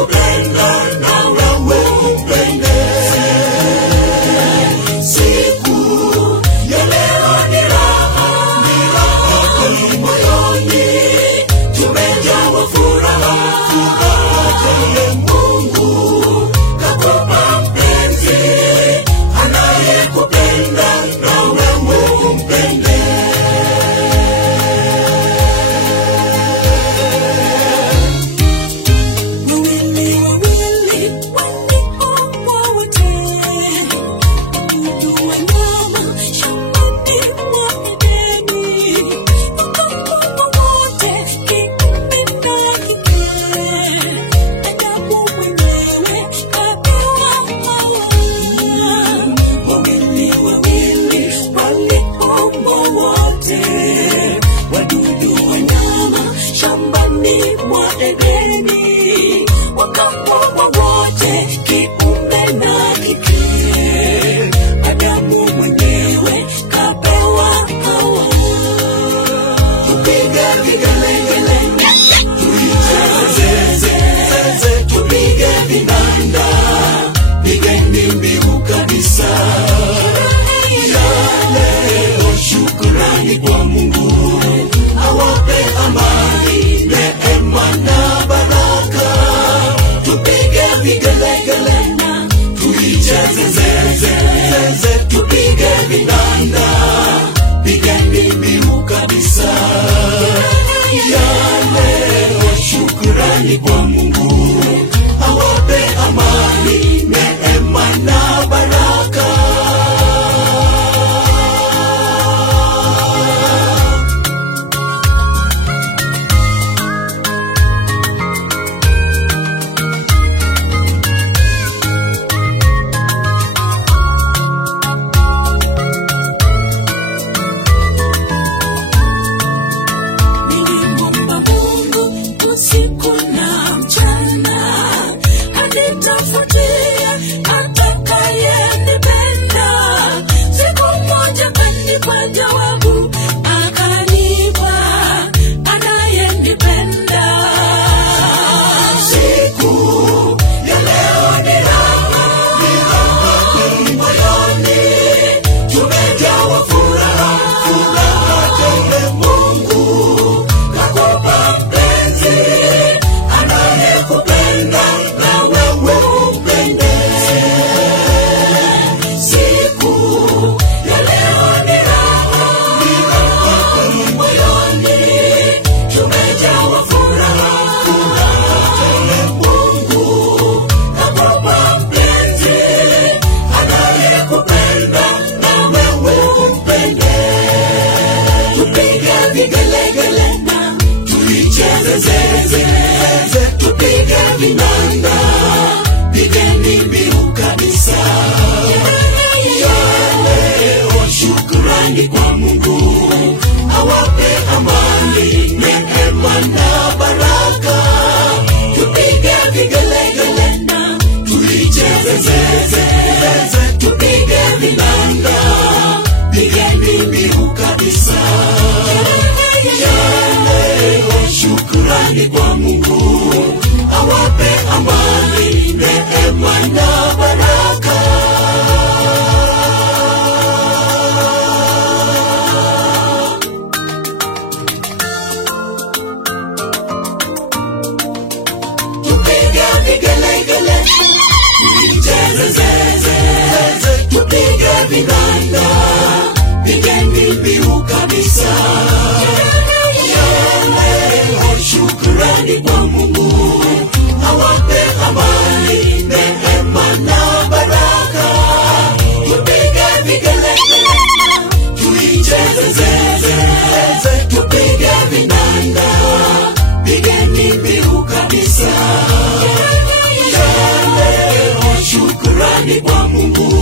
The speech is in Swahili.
kupenda na wewe upende. Siku ya leo ni raha moyoni, tumejawa furaha tele. Mungu kakupa mpenzi anayekupenda na wewe umpende. Wadudu wanyama shambani mwa Edeni, wakawa wote kiume na kike. Adamu mwenyewe kapewa Hawa. Tupige vigelegele, tuicheze, tupige vinanda, pigeni mbiu kabisa. Shukrani kwa Mungu, awape amani, neema na baraka. Tupige vigelegele, tuicheze, tupige vinanda, pigeni mbiu kabisa. Ya leo shukrani kwa Mungu, awape amani, neema na baraka. Usiku na mchana anitafutia atakayenipenda. Siku moja kanipa jawabu, akanipa anayenipenda. Siku ya leo ni raha moyoni, tumejawa furaha tele. Mungu kakupa mpenzi anayekupenda na wewe umpende. Siku ya leo ni raha moyoni, tumejawa furaha tele. Mungu kakupa mpenzi anayekupenda na wewe umpende. Tupige vigelegele, tuicheze, tupige vinanda, pigeni mbiu kabisa. Ya leo shukrani kwa Mungu, awape amani, neema na baraka. Tupige vigelegele, tuicheze, tupige vinanda, pigeni mbiu kabisa. Ya leo shukrani kwa Mungu, awape amani, neema na baraka. Tupige vigelegele, tuicheze, tupige vinanda, pigeni mbiu kabisa. Shukrani kwa Mungu, awape amani, neema na baraka. Tupige vigelegele, tuicheze, tupige vinanda, pigeni mbiu kabisa. Ya leo shukrani kwa Mungu,